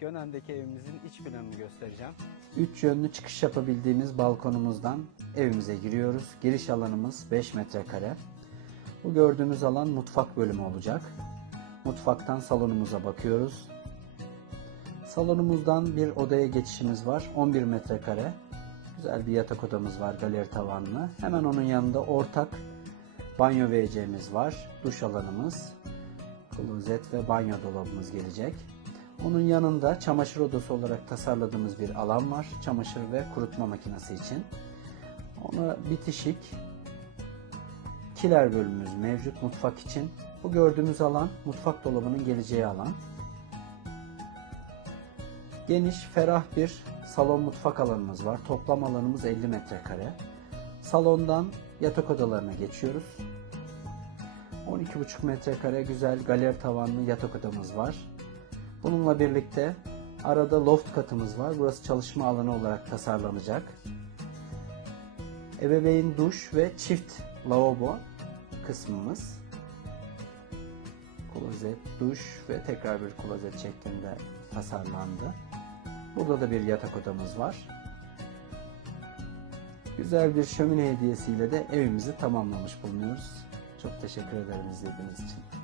Gönen'deki evimizin iç planını göstereceğim. Üç yönlü çıkış yapabildiğimiz balkonumuzdan evimize giriyoruz. Giriş alanımız 5 metrekare. Bu gördüğümüz alan mutfak bölümü olacak. Mutfaktan salonumuza bakıyoruz. Salonumuzdan bir odaya geçişimiz var. 11 metrekare. Güzel bir yatak odamız var galeri tavanlı. Hemen onun yanında ortak banyo WC'miz var. Duş alanımız, klozet ve banyo dolabımız gelecek. Onun yanında çamaşır odası olarak tasarladığımız bir alan var. Çamaşır ve kurutma makinesi için. Ona bitişik kiler bölümümüz mevcut mutfak için. Bu gördüğümüz alan mutfak dolabının geleceği alan. Geniş, ferah bir salon mutfak alanımız var. Toplam alanımız 50 metrekare. Salondan yatak odalarına geçiyoruz. 12,5 metrekare güzel galeri tavanlı yatak odamız var. Bununla birlikte arada loft katımız var. Burası çalışma alanı olarak tasarlanacak. Ebeveyn duş ve çift lavabo kısmımız. Klozet, duş ve tekrar bir klozet şeklinde tasarlandı. Burada da bir yatak odamız var. Güzel bir şömine hediyesiyle de evimizi tamamlamış bulunuyoruz. Çok teşekkür ederim izlediğiniz için.